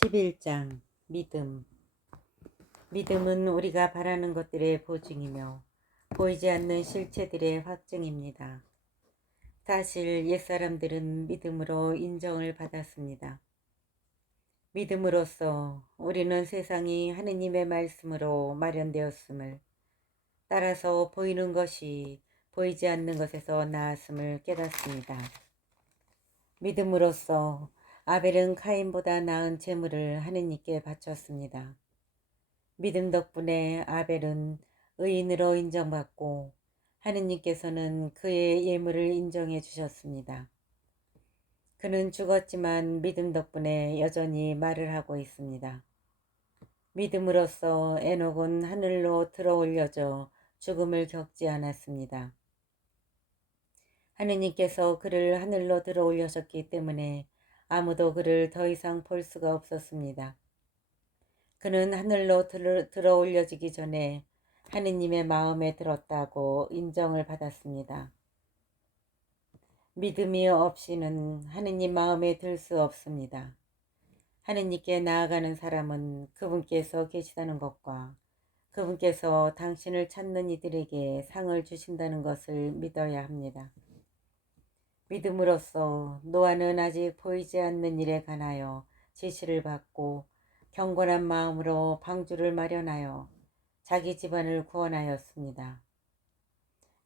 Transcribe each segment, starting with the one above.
11장 믿음. 믿음은 우리가 바라는 것들의 보증이며 보이지 않는 실체들의 확증입니다. 사실 옛사람들은 믿음으로 인정을 받았습니다. 믿음으로써 우리는 세상이 하느님의 말씀으로 마련되었음을, 따라서 보이는 것이 보이지 않는 것에서 나았음을 깨닫습니다. 믿음으로써 아벨은 카인보다 나은 제물을 하느님께 바쳤습니다. 믿음 덕분에 아벨은 의인으로 인정받고 하느님께서는 그의 예물을 인정해 주셨습니다. 그는 죽었지만 믿음 덕분에 여전히 말을 하고 있습니다. 믿음으로써 에녹은 하늘로 들어올려져 죽음을 겪지 않았습니다. 하느님께서 그를 하늘로 들어올려셨기 때문에 아무도 그를 더 이상 볼 수가 없었습니다. 그는 하늘로 들어올려지기 전에 하느님의 마음에 들었다고 인정을 받았습니다. 믿음이 없이는 하느님 마음에 들 수 없습니다. 하느님께 나아가는 사람은 그분께서 계시다는 것과 그분께서 당신을 찾는 이들에게 상을 주신다는 것을 믿어야 합니다. 믿음으로써 노아는 아직 보이지 않는 일에 관하여 지시를 받고 경건한 마음으로 방주를 마련하여 자기 집안을 구원하였습니다.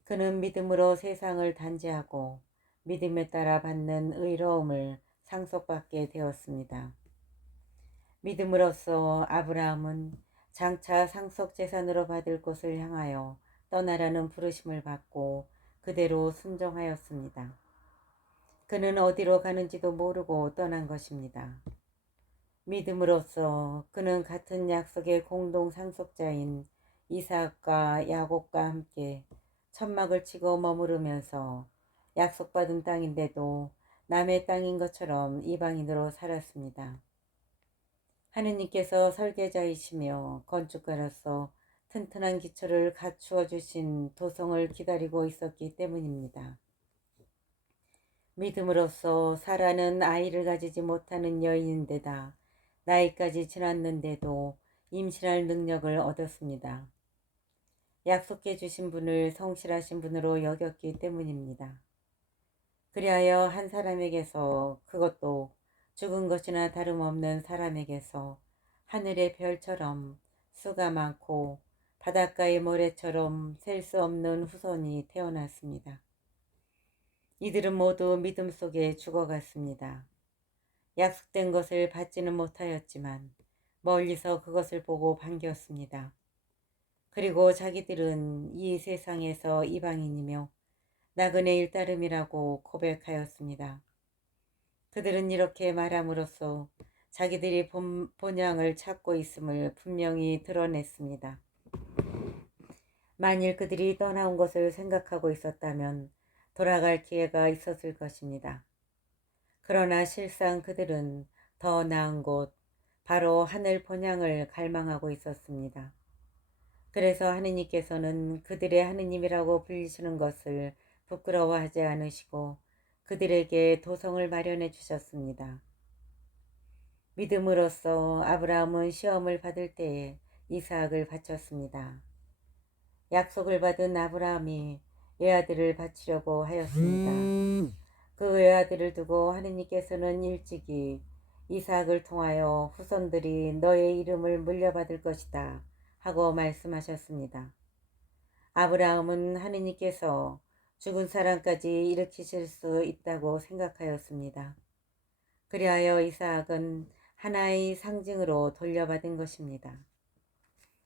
그는 믿음으로 세상을 단죄하고 믿음에 따라 받는 의로움을 상속받게 되었습니다. 믿음으로써 아브라함은 장차 상속재산으로 받을 곳을 향하여 떠나라는 부르심을 받고 그대로 순종하였습니다. 그는 어디로 가는지도 모르고 떠난 것입니다. 믿음으로써 그는 같은 약속의 공동 상속자인 이삭과 야곱과 함께 천막을 치고 머무르면서 약속받은 땅인데도 남의 땅인 것처럼 이방인으로 살았습니다. 하느님께서 설계자이시며 건축가로서 튼튼한 기초를 갖추어 주신 도성을 기다리고 있었기 때문입니다. 믿음으로써 사라는 아이를 가지지 못하는 여인인데다 나이까지 지났는데도 임신할 능력을 얻었습니다. 약속해 주신 분을 성실하신 분으로 여겼기 때문입니다. 그리하여 한 사람에게서, 그것도 죽은 것이나 다름없는 사람에게서 하늘의 별처럼 수가 많고 바닷가의 모래처럼 셀 수 없는 후손이 태어났습니다. 이들은 모두 믿음 속에 죽어갔습니다. 약속된 것을 받지는 못하였지만 멀리서 그것을 보고 반겼습니다. 그리고 자기들은 이 세상에서 이방인이며 나그네 일따름이라고 고백하였습니다. 그들은 이렇게 말함으로써 자기들이 본향을 찾고 있음을 분명히 드러냈습니다. 만일 그들이 떠나온 것을 생각하고 있었다면 돌아갈 기회가 있었을 것입니다. 그러나 실상 그들은 더 나은 곳, 바로 하늘 본향을 갈망하고 있었습니다. 그래서 하느님께서는 그들의 하느님이라고 불리시는 것을 부끄러워하지 않으시고 그들에게 도성을 마련해 주셨습니다. 믿음으로써 아브라함은 시험을 받을 때에 이삭을 바쳤습니다. 약속을 받은 아브라함이 외아들을 바치려고 하였습니다. 그 외아들을 두고 하느님께서는 일찍이 이삭을 통하여 후손들이 너의 이름을 물려받을 것이다 하고 말씀하셨습니다. 아브라함은 하느님께서 죽은 사람까지 일으키실 수 있다고 생각하였습니다. 그리하여 이삭은 하나의 상징으로 돌려받은 것입니다.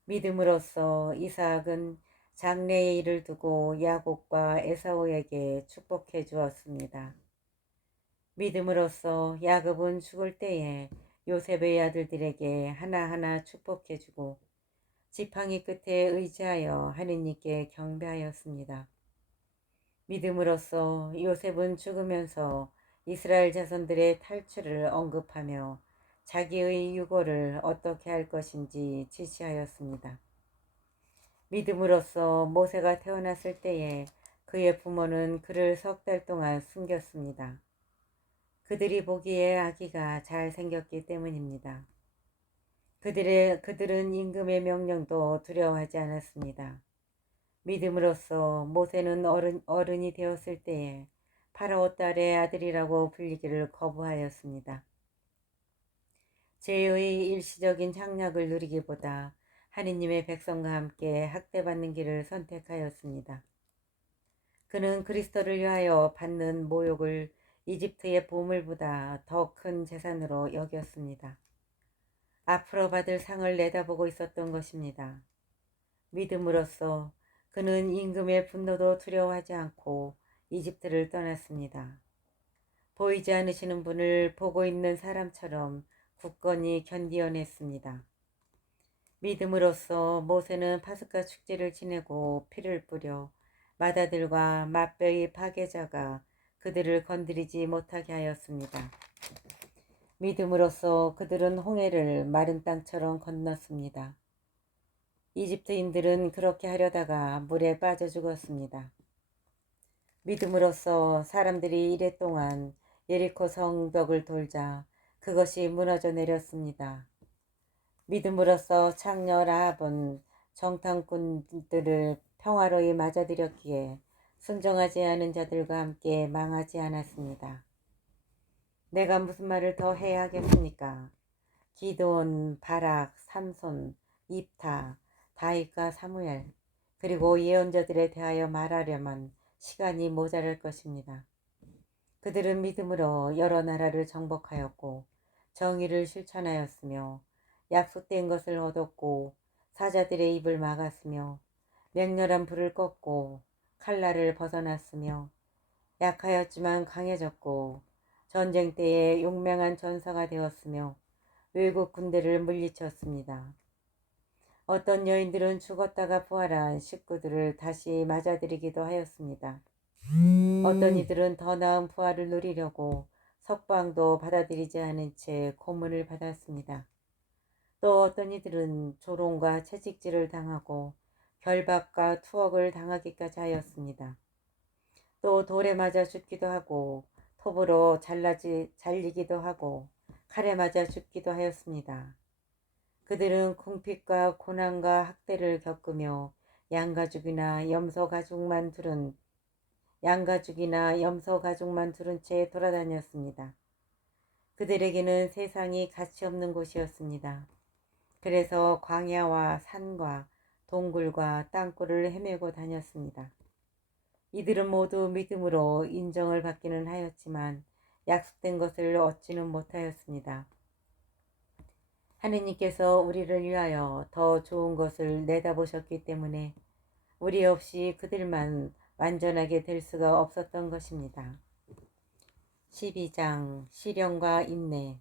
믿음으로써 이삭은 장래의 일을 두고 야곱과 에사오에게 축복해 주었습니다. 믿음으로써 야곱은 죽을 때에 요셉의 아들들에게 하나하나 축복해 주고 지팡이 끝에 의지하여 하느님께 경배하였습니다. 믿음으로써 요셉은 죽으면서 이스라엘 자손들의 탈출을 언급하며 자기의 유고를 어떻게 할 것인지 지시하였습니다. 믿음으로써 모세가 태어났을 때에 그의 부모는 그를 3달 동안 숨겼습니다. 그들이 보기에 아기가 잘 생겼기 때문입니다. 그들은 임금의 명령도 두려워하지 않았습니다. 믿음으로써 모세는 어른이 되었을 때에 파라오 딸의 아들이라고 불리기를 거부하였습니다. 죄의 일시적인 향락을 누리기보다 하느님의 백성과 함께 학대받는 길을 선택하였습니다. 그는 그리스도를 위하여 받는 모욕을 이집트의 보물보다 더 큰 재산으로 여겼습니다. 앞으로 받을 상을 내다보고 있었던 것입니다. 믿음으로써 그는 임금의 분노도 두려워하지 않고 이집트를 떠났습니다. 보이지 않으시는 분을 보고 있는 사람처럼 굳건히 견디어냈습니다. 믿음으로써 모세는 파스카 축제를 지내고 피를 뿌려 마다들과 맞배의 파괴자가 그들을 건드리지 못하게 하였습니다. 믿음으로써 그들은 홍해를 마른 땅처럼 건넜습니다. 이집트인들은 그렇게 하려다가 물에 빠져 죽었습니다. 믿음으로써 사람들이 이랫동안 예리코 성벽을 돌자 그것이 무너져 내렸습니다. 믿음으로써 창녀 라합은 정탐꾼들을 평화로이 맞아들였기에 순종하지 않은 자들과 함께 망하지 않았습니다. 내가 무슨 말을 더 해야 하겠습니까? 기드온, 바락, 삼손, 입타, 다윗과 사무엘, 그리고 예언자들에 대하여 말하려면 시간이 모자랄 것입니다. 그들은 믿음으로 여러 나라를 정복하였고 정의를 실천하였으며 약속된 것을 얻었고 사자들의 입을 막았으며 맹렬한 불을 껐고 칼날을 벗어났으며 약하였지만 강해졌고 전쟁 때에 용맹한 전사가 되었으며 외국 군대를 물리쳤습니다. 어떤 여인들은 죽었다가 부활한 식구들을 다시 맞아들이기도 하였습니다. 어떤 이들은 더 나은 부활을 누리려고 석방도 받아들이지 않은 채 고문을 받았습니다. 또 어떤 이들은 조롱과 채찍질을 당하고 결박과 투옥을 당하기까지 하였습니다. 또 돌에 맞아 죽기도 하고 톱으로 잘리기도 하고 칼에 맞아 죽기도 하였습니다. 그들은 궁핍과 고난과 학대를 겪으며 양가죽이나 염소 가죽만 두른 채 돌아다녔습니다. 그들에게는 세상이 가치 없는 곳이었습니다. 그래서 광야와 산과 동굴과 땅굴을 헤매고 다녔습니다. 이들은 모두 믿음으로 인정을 받기는 하였지만 약속된 것을 얻지는 못하였습니다. 하느님께서 우리를 위하여 더 좋은 것을 내다보셨기 때문에 우리 없이 그들만 완전하게 될 수가 없었던 것입니다. 12장 시련과 인내.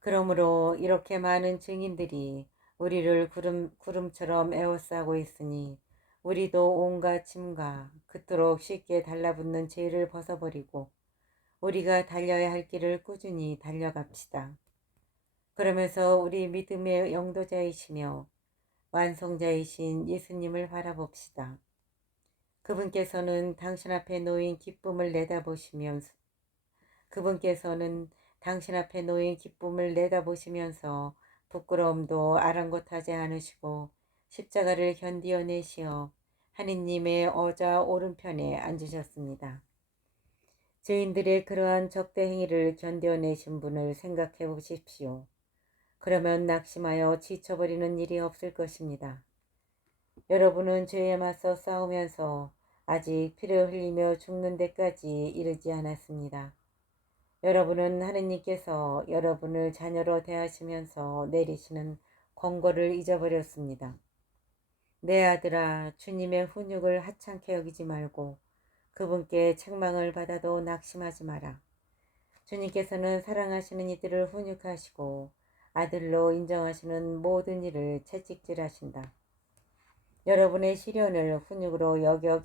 그러므로 이렇게 많은 증인들이 우리를 구름처럼 에워싸고 있으니 우리도 온갖 짐과 그토록 쉽게 달라붙는 죄를 벗어버리고 우리가 달려야 할 길을 꾸준히 달려갑시다. 그러면서 우리 믿음의 영도자이시며 완성자이신 예수님을 바라봅시다. 그분께서는 당신 앞에 놓인 기쁨을 내다보시면서 부끄러움도 아랑곳하지 않으시고 십자가를 견디어내시어 하느님의 어자 오른편에 앉으셨습니다. 죄인들의 그러한 적대 행위를 견뎌내신 분을 생각해 보십시오. 그러면 낙심하여 지쳐버리는 일이 없을 것입니다. 여러분은 죄에 맞서 싸우면서 아직 피를 흘리며 죽는 데까지 이르지 않았습니다. 여러분은 하느님께서 여러분을 자녀로 대하시면서 내리시는 권고를 잊어버렸습니다. 내 아들아, 주님의 훈육을 하찮게 여기지 말고 그분께 책망을 받아도 낙심하지 마라. 주님께서는 사랑하시는 이들을 훈육하시고 아들로 인정하시는 모든 일을 채찍질하신다. 여러분의 시련을 훈육으로 여겨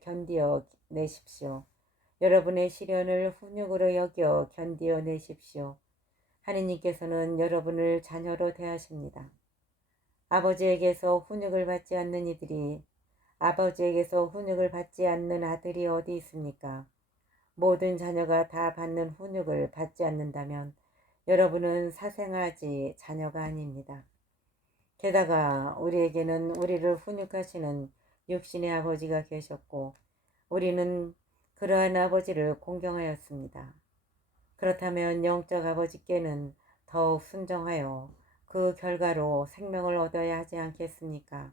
견디어내십시오. 여러분의 시련을 훈육으로 여겨 견디어내십시오. 하느님께서는 여러분을 자녀로 대하십니다. 아버지에게서 훈육을 받지 않는 아들이 어디 있습니까? 모든 자녀가 다 받는 훈육을 받지 않는다면 여러분은 사생아지 자녀가 아닙니다. 게다가 우리에게는 우리를 훈육하시는 육신의 아버지가 계셨고 우리는 그러한 아버지를 공경하였습니다. 그렇다면 영적 아버지께는 더욱 순종하여 그 결과로 생명을 얻어야 하지 않겠습니까?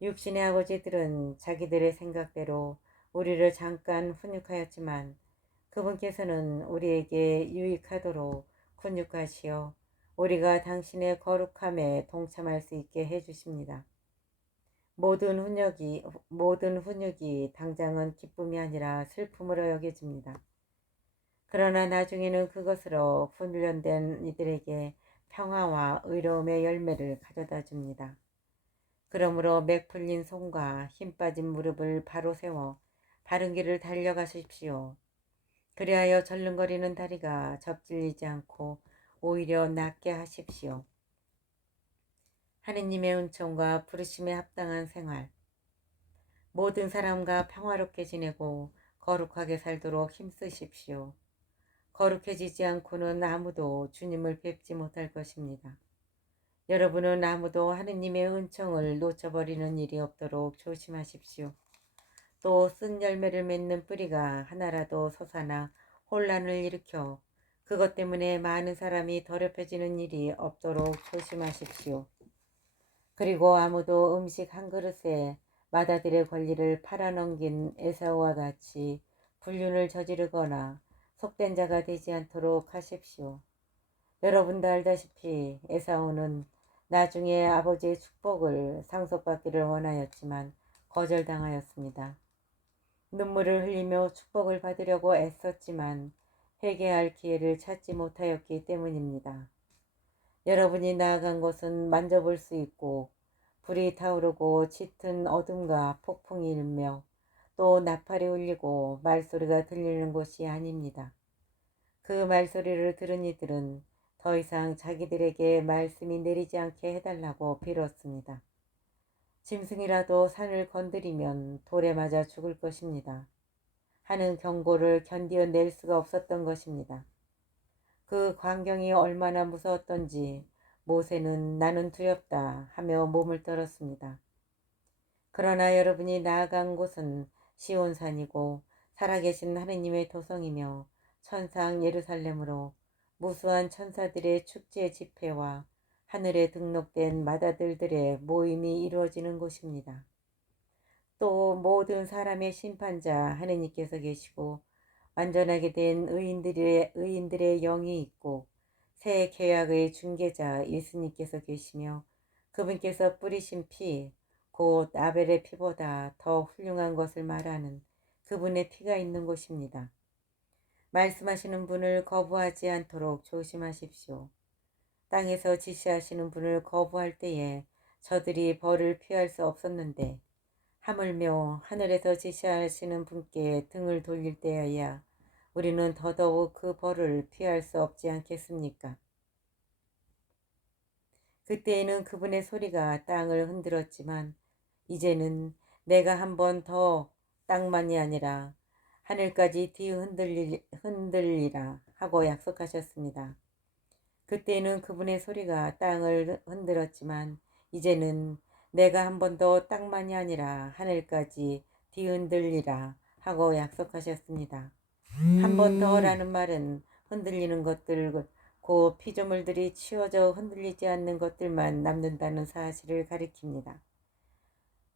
육신의 아버지들은 자기들의 생각대로 우리를 잠깐 훈육하였지만 그분께서는 우리에게 유익하도록 훈육하시어 우리가 당신의 거룩함에 동참할 수 있게 해주십니다. 모든 훈육이 당장은 기쁨이 아니라 슬픔으로 여겨집니다. 그러나 나중에는 그것으로 훈련된 이들에게 평화와 의로움의 열매를 가져다 줍니다. 그러므로 맥 풀린 손과 힘 빠진 무릎을 바로 세워 바른 길을 달려가십시오. 그리하여 절름거리는 다리가 접질리지 않고 오히려 낫게 하십시오. 하느님의 은총과 부르심에 합당한 생활, 모든 사람과 평화롭게 지내고 거룩하게 살도록 힘쓰십시오. 거룩해지지 않고는 아무도 주님을 뵙지 못할 것입니다. 여러분은 아무도 하느님의 은총을 놓쳐버리는 일이 없도록 조심하십시오. 또 쓴 열매를 맺는 뿌리가 하나라도 솟아나 혼란을 일으켜 그것 때문에 많은 사람이 더럽혀지는 일이 없도록 조심하십시오. 그리고 아무도 음식 한 그릇에 맏아들의 권리를 팔아넘긴 에사우와 같이 불륜을 저지르거나 속된 자가 되지 않도록 하십시오. 여러분도 알다시피 에사우는 나중에 아버지의 축복을 상속받기를 원하였지만 거절당하였습니다. 눈물을 흘리며 축복을 받으려고 애썼지만 회개할 기회를 찾지 못하였기 때문입니다. 여러분이 나아간 곳은 만져볼 수 있고 불이 타오르고 짙은 어둠과 폭풍이 일며 또 나팔이 울리고 말소리가 들리는 곳이 아닙니다. 그 말소리를 들은 이들은 더 이상 자기들에게 말씀이 내리지 않게 해달라고 빌었습니다. 짐승이라도 산을 건드리면 돌에 맞아 죽을 것입니다. 하는 경고를 견디어낼 수가 없었던 것입니다. 그 광경이 얼마나 무서웠던지 모세는 나는 두렵다 하며 몸을 떨었습니다. 그러나 여러분이 나아간 곳은 시온산이고 살아계신 하느님의 도성이며 천상 예루살렘으로 무수한 천사들의 축제 집회와 하늘에 등록된 맏아들들의 모임이 이루어지는 곳입니다. 또 모든 사람의 심판자 하느님께서 계시고 완전하게 된 의인들의 영이 있고 새 계약의 중개자 예수님께서 계시며 그분께서 뿌리신 피, 곧 아벨의 피보다 더 훌륭한 것을 말하는 그분의 피가 있는 곳입니다. 말씀하시는 분을 거부하지 않도록 조심하십시오. 땅에서 지시하시는 분을 거부할 때에 저들이 벌을 피할 수 없었는데 하물며 하늘에서 지시하시는 분께 등을 돌릴 때여야 우리는 더더욱 그 벌을 피할 수 없지 않겠습니까? 그때에는 그분의 소리가 땅을 흔들었지만 이제는 내가 한 번 더 땅만이 아니라 하늘까지 흔들리라 하고 약속하셨습니다. 그때는 그분의 소리가 땅을 흔들었지만 이제는 내가 한 번 더 땅만이 아니라 하늘까지 뒤흔들리라 하고 약속하셨습니다. 한 번 더라는 말은 흔들리는 것들, 그 피조물들이 치워져 흔들리지 않는 것들만 남는다는 사실을 가리킵니다.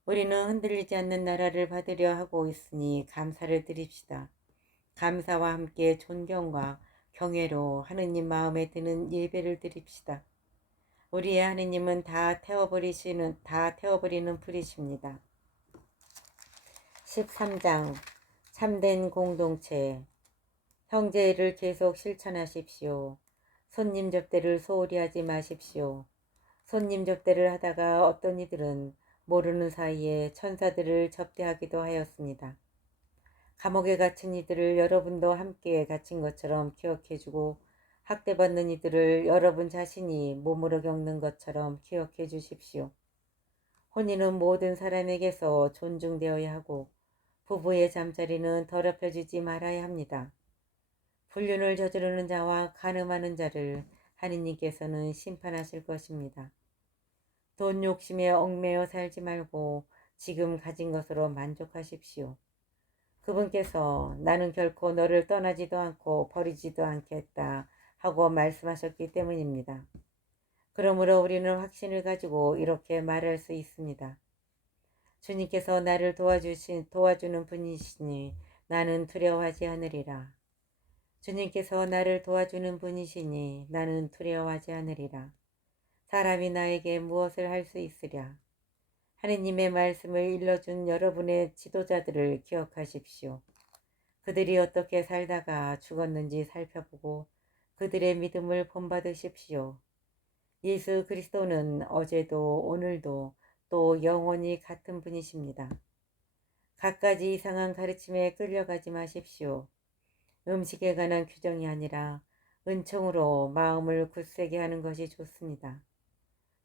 우리는 흔들리지 않는 나라를 받으려 하고 있으니 감사를 드립시다. 감사와 함께 존경과 경외로 하느님 마음에 드는 예배를 드립시다. 우리의 하느님은 다 태워버리는 불이십니다. 13장 참된 공동체. 형제를 계속 실천하십시오. 손님 접대를 소홀히 하지 마십시오. 손님 접대를 하다가 어떤 이들은 모르는 사이에 천사들을 접대하기도 하였습니다. 감옥에 갇힌 이들을 여러분도 함께 갇힌 것처럼 기억해주고 학대받는 이들을 여러분 자신이 몸으로 겪는 것처럼 기억해 주십시오. 혼인은 모든 사람에게서 존중되어야 하고 부부의 잠자리는 더럽혀지지 말아야 합니다. 불륜을 저지르는 자와 간음하는 자를 하느님께서는 심판하실 것입니다. 돈 욕심에 얽매여 살지 말고 지금 가진 것으로 만족하십시오. 그분께서 나는 결코 너를 떠나지도 않고 버리지도 않겠다 하고 말씀하셨기 때문입니다. 그러므로 우리는 확신을 가지고 이렇게 말할 수 있습니다. 주님께서 나를 도와주는 분이시니 나는 두려워하지 않으리라. 주님께서 나를 도와주는 분이시니 나는 두려워하지 않으리라. 사람이 나에게 무엇을 할 수 있으랴. 하느님의 말씀을 일러준 여러분의 지도자들을 기억하십시오. 그들이 어떻게 살다가 죽었는지 살펴보고 그들의 믿음을 본받으십시오. 예수 그리스도는 어제도 오늘도 또 영원히 같은 분이십니다. 갖가지 이상한 가르침에 끌려가지 마십시오. 음식에 관한 규정이 아니라 은총으로 마음을 굳세게 하는 것이 좋습니다.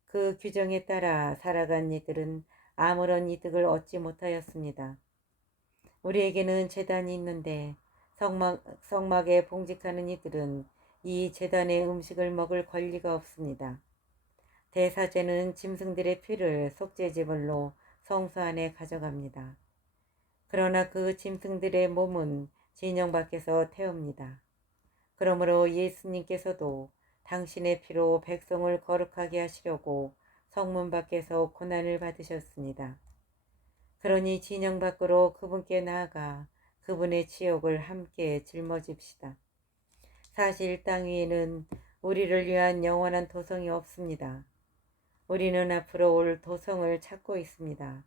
그 규정에 따라 살아간 이들은 아무런 이득을 얻지 못하였습니다. 우리에게는 제단이 있는데 성막에 봉직하는 이들은 이 제단의 음식을 먹을 권리가 없습니다. 대사제는 짐승들의 피를 속죄제물로 성소 안에 가져갑니다. 그러나 그 짐승들의 몸은 진영 밖에서 태웁니다. 그러므로 예수님께서도 당신의 피로 백성을 거룩하게 하시려고 성문 밖에서 고난을 받으셨습니다. 그러니 진영 밖으로 그분께 나아가 그분의 지옥을 함께 짊어집시다. 사실 땅 위에는 우리를 위한 영원한 도성이 없습니다. 우리는 앞으로 올 도성을 찾고 있습니다.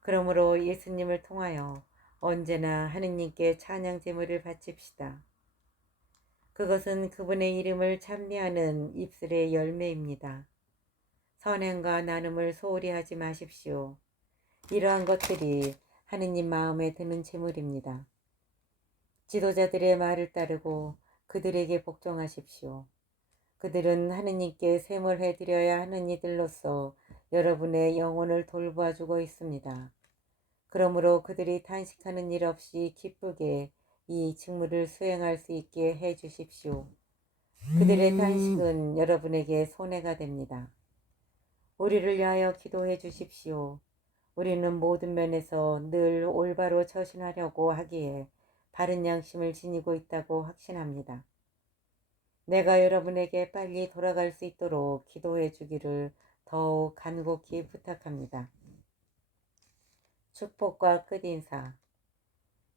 그러므로 예수님을 통하여 언제나 하느님께 찬양 제물을 바칩시다. 그것은 그분의 이름을 찬미하는 입술의 열매입니다. 선행과 나눔을 소홀히 하지 마십시오. 이러한 것들이 하느님 마음에 드는 제물입니다. 지도자들의 말을 따르고 그들에게 복종하십시오. 그들은 하느님께 셈을 해드려야 하는 이들로서 여러분의 영혼을 돌보아주고 있습니다. 그러므로 그들이 탄식하는 일 없이 기쁘게 이 직무를 수행할 수 있게 해 주십시오. 그들의 탄식은 여러분에게 손해가 됩니다. 우리를 위하여 기도해 주십시오. 우리는 모든 면에서 늘 올바로 처신하려고 하기에 바른 양심을 지니고 있다고 확신합니다. 내가 여러분에게 빨리 돌아갈 수 있도록 기도해 주기를 더욱 간곡히 부탁합니다. 축복과 끝인사.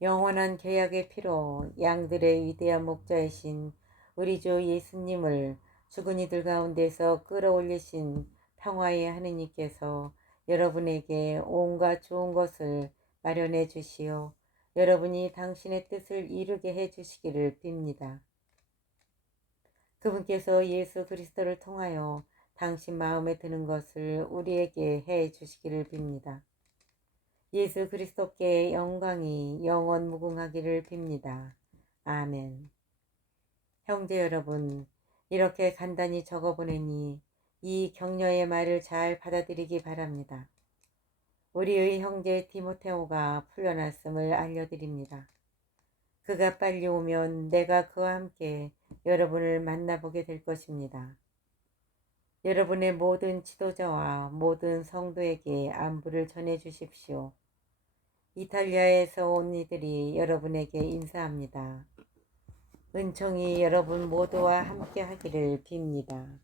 영원한 계약의 피로 양들의 위대한 목자이신 우리 주 예수님을 죽은 이들 가운데서 끌어올리신 평화의 하느님께서 여러분에게 온갖 좋은 것을 마련해 주시어 여러분이 당신의 뜻을 이루게 해 주시기를 빕니다. 그분께서 예수 그리스도를 통하여 당신 마음에 드는 것을 우리에게 해 주시기를 빕니다. 예수 그리스도께 영광이 영원 무궁하기를 빕니다. 아멘. 형제 여러분, 이렇게 간단히 적어보내니 이 격려의 말을 잘 받아들이기 바랍니다. 우리의 형제 디모데오가 풀려났음을 알려드립니다. 그가 빨리 오면 내가 그와 함께 여러분을 만나보게 될 것입니다. 여러분의 모든 지도자와 모든 성도에게 안부를 전해 주십시오. 이탈리아에서 온 이들이 여러분에게 인사합니다. 은총이 여러분 모두와 함께 하기를 빕니다.